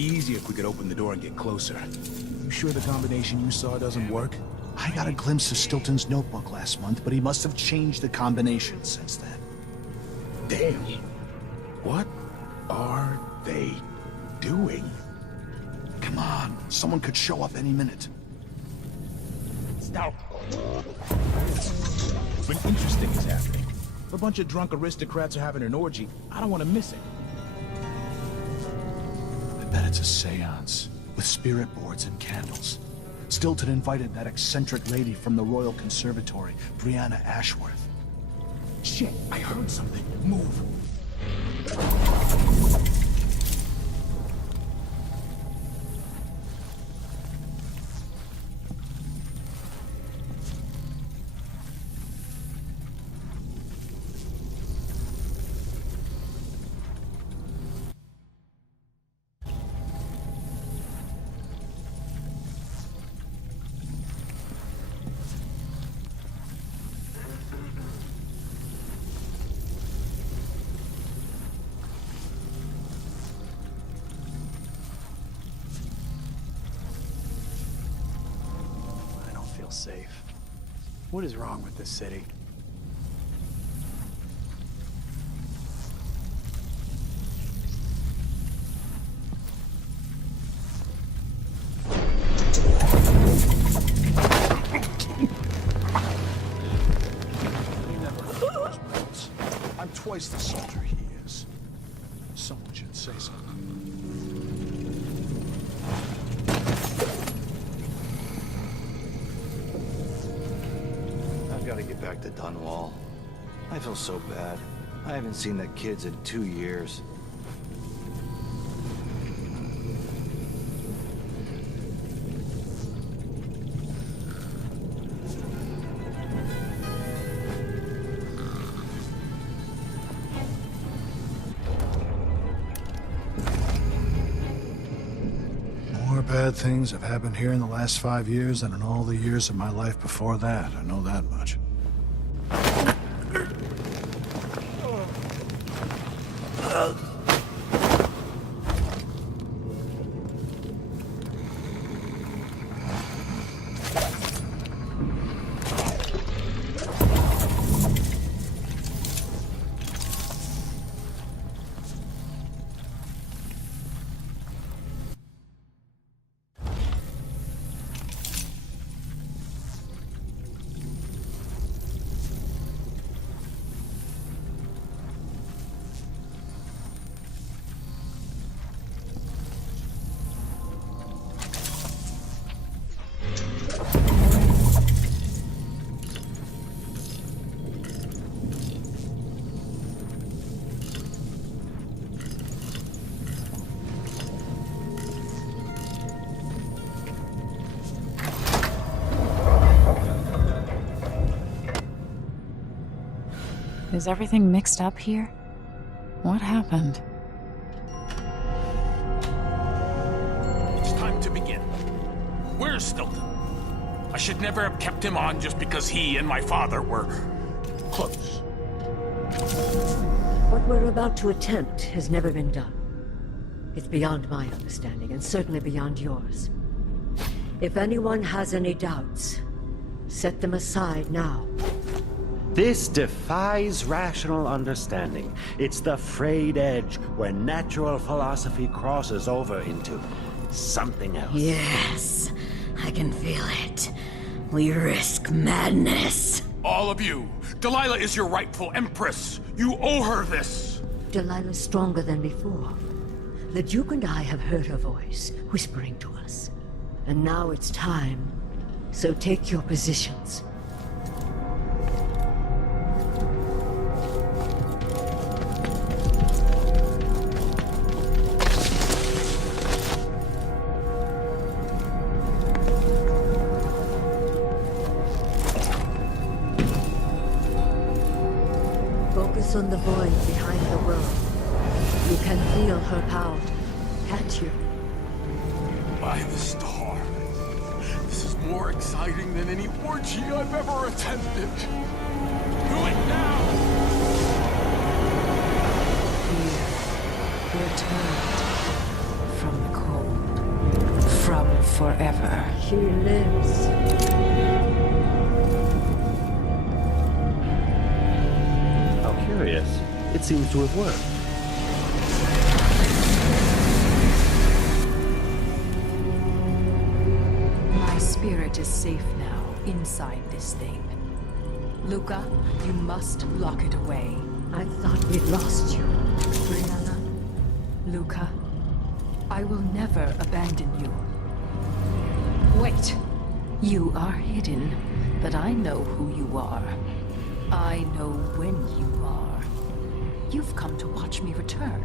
easy if we could open the door and get closer. You sure the combination you saw doesn't work? I got a glimpse of Stilton's notebook last month, but he must have changed the combination since then. Damn. What are they doing? Come on, someone could show up any minute. Stop. Something interesting is happening. A bunch of drunk aristocrats are having an orgy. I don't want to miss it. I bet it's a seance, with spirit boards and candles. Stilton invited that eccentric lady from the Royal Conservatory, Brianna Ashworth. Shit, I heard something. Move. Safe. What is wrong with this city? I'm twice the soldier he is. Someone should say something. Gotta get back to Dunwall. I feel so bad. I haven't seen the kids in 2 years. More bad things have happened here in the last 5 years than in all the years of my life before that. I know that much. Is everything mixed up here? What happened? It's time to begin. Where's Stilton? I should never have kept him on just because he and my father were close. What we're about to attempt has never been done. It's beyond my understanding, and certainly beyond yours. If anyone has any doubts, set them aside now. This defies rational understanding. It's the frayed edge where natural philosophy crosses over into something else. Yes, I can feel it. We risk madness. All of you, Delilah is your rightful empress. You owe her this. Delilah's stronger than before. The Duke and I have heard her voice, whispering to us. And now it's time. So take your positions. Focus on the void behind the world. You can feel her power, can't you? By the stars. This is more exciting than any orgy I've ever attended. Do it now! Here, returned from the core. forever. She lives. How curious. It seems to have worked. My spirit is safe now, inside this thing. Luca, you must lock it away. I thought we'd lost you. Brianna, Luca, I will never abandon you. Wait! You are hidden, but I know who you are. I know when you are. You've come to watch me return,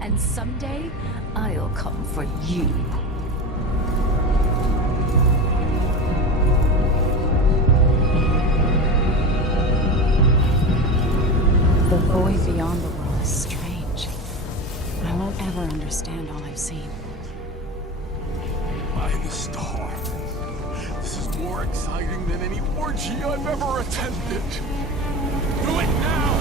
and someday I'll come for you. The void beyond the world is strange. I won't ever understand all I've seen. By the star. This is more exciting than any orgy I've ever attended. Do it now!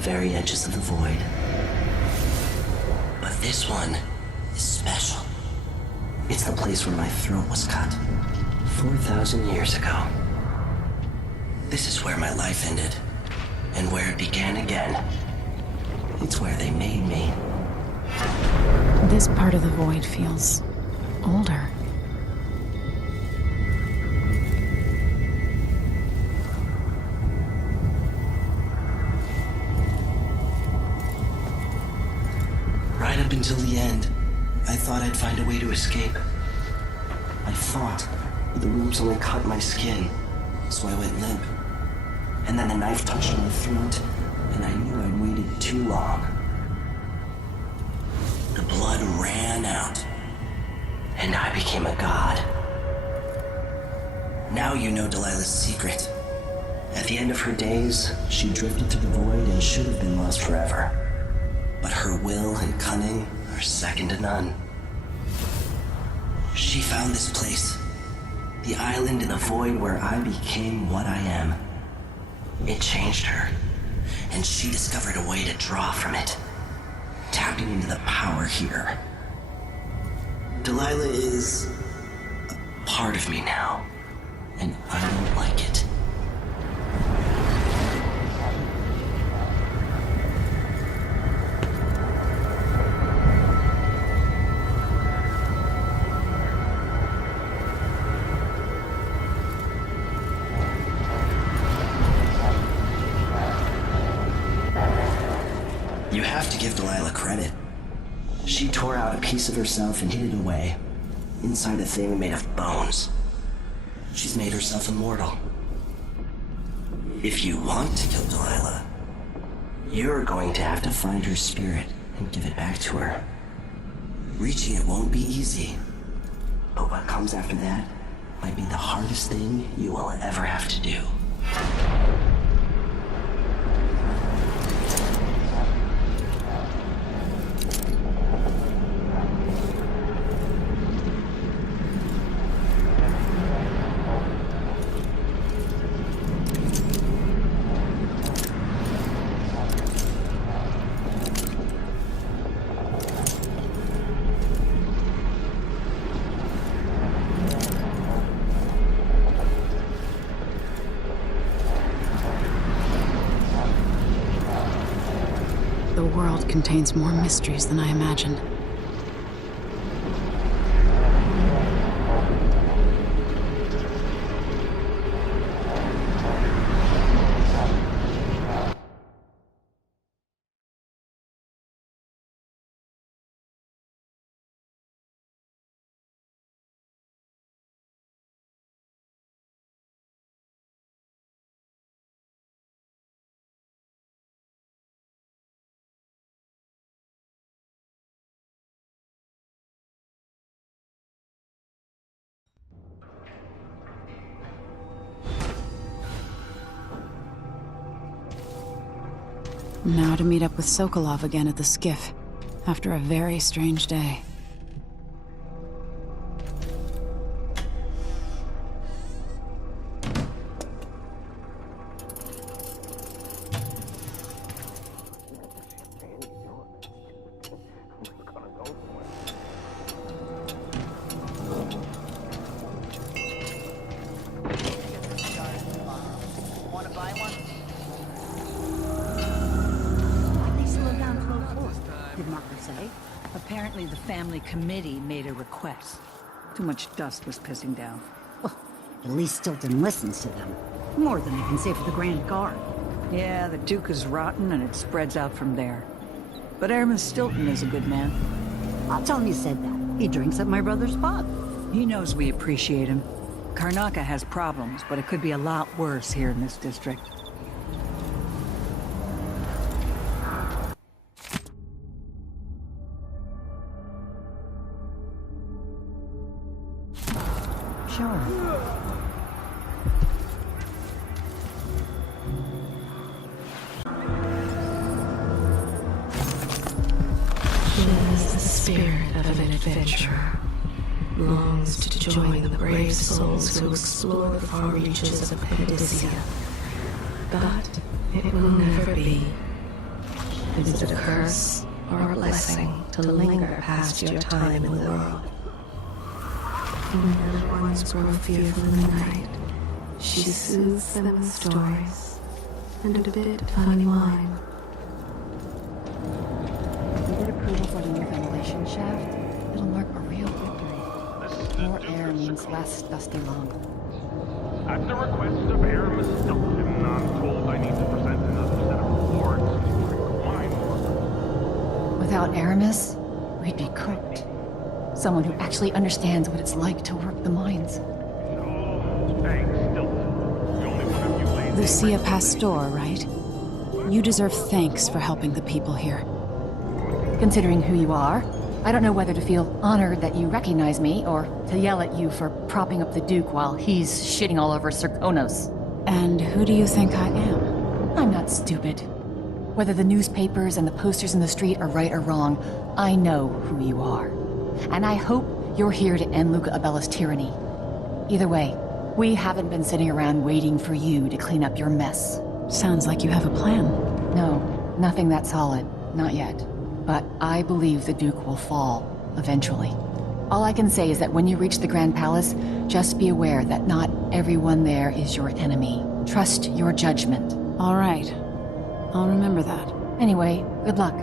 very edges of the void. But this one is special. It's the place where my throat was cut 4,000 years ago. This is where my life ended, and where it began again. It's where they made me. This part of the void feels older. Right up until the end, I thought I'd find a way to escape. I fought, but the ropes only cut my skin, so I went limp. And then the knife touched my throat, and I knew I'd waited too long. The blood ran out, and I became a god. Now you know Delilah's secret. At the end of her days, she drifted through the void and should have been lost forever. But her will and cunning are second to none. She found this place, the island in the void where I became what I am. It changed her, and she discovered a way to draw from it, tapping into the power here. Delilah is a part of me now, and I don't like it. You have to give Delilah credit. She tore out a piece of herself and hid it away, inside a thing made of bones. She's made herself immortal. If you want to kill Delilah, you're going to have to find her spirit and give it back to her. Reaching it won't be easy, but what comes after that might be the hardest thing you will ever have to do. The world contains more mysteries than I imagined. Now to meet up with Sokolov again at the skiff, after a very strange day. Apparently the family committee made a request. Too much dust was pissing down. Well, at least Stilton listens to them. More than they can say for the Grand Guard. Yeah, the Duke is rotten and it spreads out from there. But Airman Stilton is a good man. I'll tell him you said that. He drinks at my brother's pub. He knows we appreciate him. Karnaca has problems, but it could be a lot worse here in this district. Sure. She has the spirit of an adventurer, longs to join the brave souls who explore the far reaches of Pandacia. But it will never be. Is it a curse or a blessing to linger past your time in the world? When little ones grow fearful in the night, she soothes them with stories and a bit of honey wine. If we get approval for the new ventilation shaft, it'll mark a real victory. More air means less dusty lung. At the request of Airman Stilton, I'm told I need to present another set of reports for mine. Without Aramis, we'd be cooked. Someone who actually understands what it's like to work the mines. Thanks, Stilton. The only one of you lazy Lucia Pastor, right? You deserve thanks for helping the people here. Considering who you are, I don't know whether to feel honored that you recognize me, or to yell at you for propping up the Duke while he's shitting all over Serkonos. And who do you think I am? I'm not stupid. Whether the newspapers and the posters in the street are right or wrong, I know who you are. And I hope you're here to end Luca Abella's tyranny. Either way, we haven't been sitting around waiting for you to clean up your mess. Sounds like you have a plan. No, nothing that solid. Not yet. But I believe the Duke will fall, eventually. All I can say is that when you reach the Grand Palace, just be aware that not everyone there is your enemy. Trust your judgment. All right. I'll remember that. Anyway, good luck.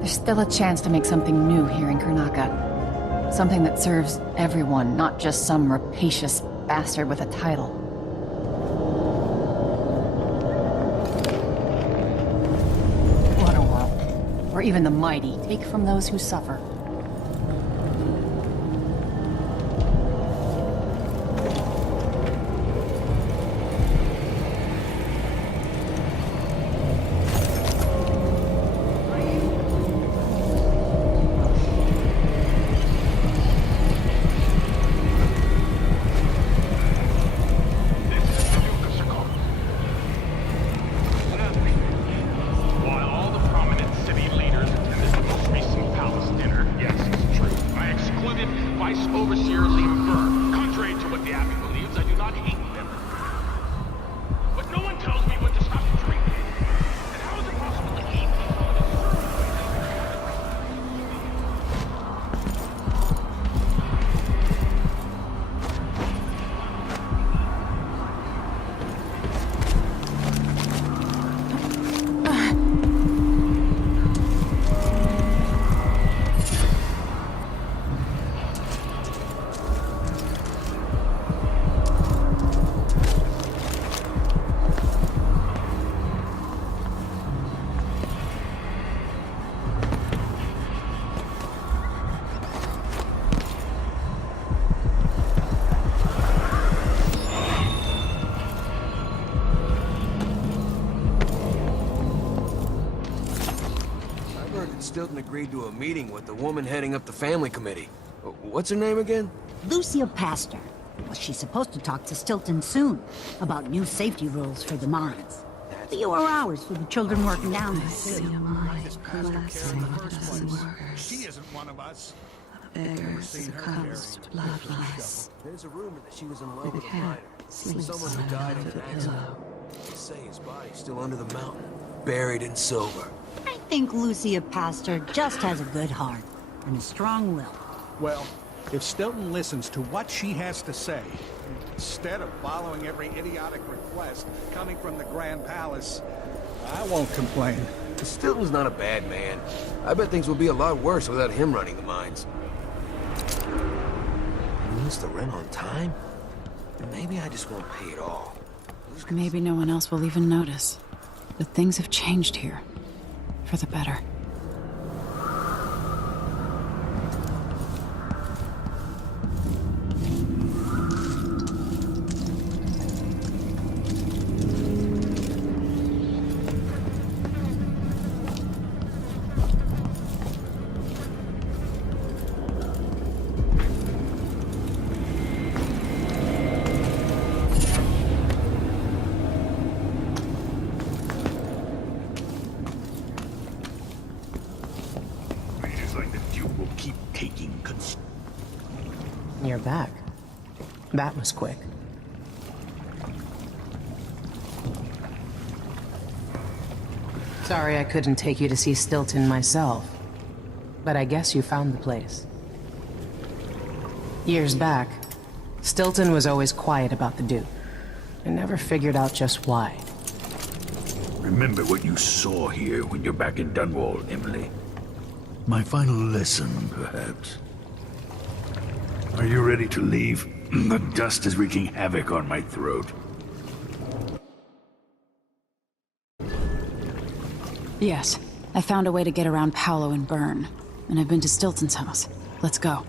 There's still a chance to make something new here in Karnaca. Something that serves everyone, not just some rapacious bastard with a title. What a world. Where even the mighty take from those who suffer. Stilton agreed to a meeting with the woman heading up the family committee. What's her name again? Lucia Pastor. Well, she's supposed to talk to Stilton soon about new safety rules for the mines. Fewer hours for the children working down there. She isn't one of us. Bears comes bloodless. There's a rumor that she was in love with a miner. Someone who died in an accident. They say his body's still under the mountain, buried in silver. I think Lucia Pastor just has a good heart and a strong will. Well, if Stilton listens to what she has to say, instead of following every idiotic request coming from the Grand Palace, I won't complain. Stilton's not a bad man. I bet things would be a lot worse without him running the mines. He needs the rent on time? Maybe I just won't pay it all. Maybe no one else will even notice. But things have changed here. For the better. You're back. That was quick. Sorry I couldn't take you to see Stilton myself, but I guess you found the place. Years back, Stilton was always quiet about the Duke. I never figured out just why. Remember what you saw here when you're back in Dunwall, Emily. My final lesson, perhaps. Are you ready to leave? The dust is wreaking havoc on my throat. Yes. I found a way to get around Paolo and Byrne. And I've been to Stilton's house. Let's go.